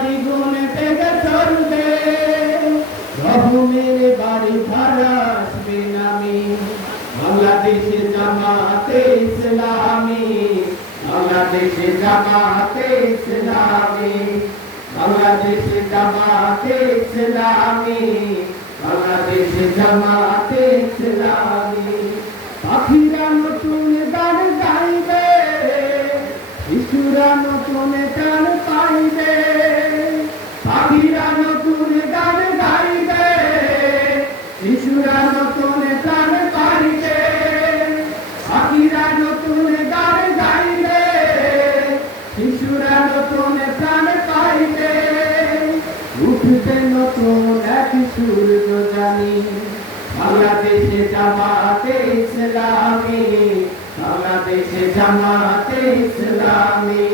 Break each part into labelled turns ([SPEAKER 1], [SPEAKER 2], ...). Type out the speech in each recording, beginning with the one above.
[SPEAKER 1] দ্বিগুণ বেগে চলবে। রহমের বাড়ি ধারা আসবে নামি বাংলাদেশে জামাতে ইসলামী। বাংলাদেশে জামাতে ইসলামী। বাংলাদেশে জামাতে ইসলামী। বাংলাদেশে জামাতে ইসলামী। পাখিরা নতুন গান গাইবে, শিশুরা নতুন গান পাইবে। পাখিরা নতুন গান গাইবে, শিশুরা নতুন গান পাইবে। পাখিরা নতুন গান জামাতে ইসলামী, বাংলাদেশে জামাতে ইসলামী।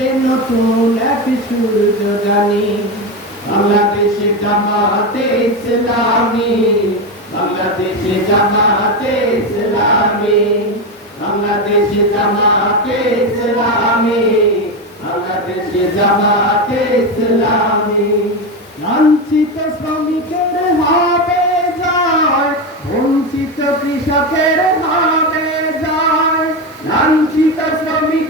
[SPEAKER 1] উঠবে নতুন সূর্য জানি। বাংলাদেশে জামাতে ইসলামী। বাংলাদেশে জামাতে ইসলামী। বাংলাদেশে জামাতে ইসলামী। বাংলাদেশে জামাতে ইসলামী। লাঞ্ছিত শ্রমিকের হবে যায়, বঞ্চিত কৃষকের হবে যায়। লাঞ্ছিত শ্রমিকের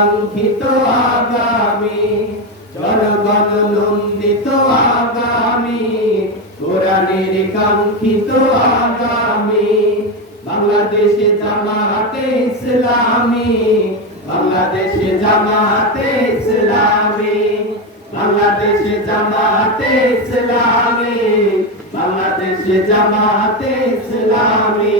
[SPEAKER 1] কাঙ্ক্ষিত আগামী, জনগণ নন্দিত আগামী আগামী, বাংলাদেশে জামাতে ইসলামী, বাংলাদেশে জামাতে ইসলামী, বাংলাদেশে জামাতে ইসলামী, বাংলাদেশে জামাতে ইসলামী।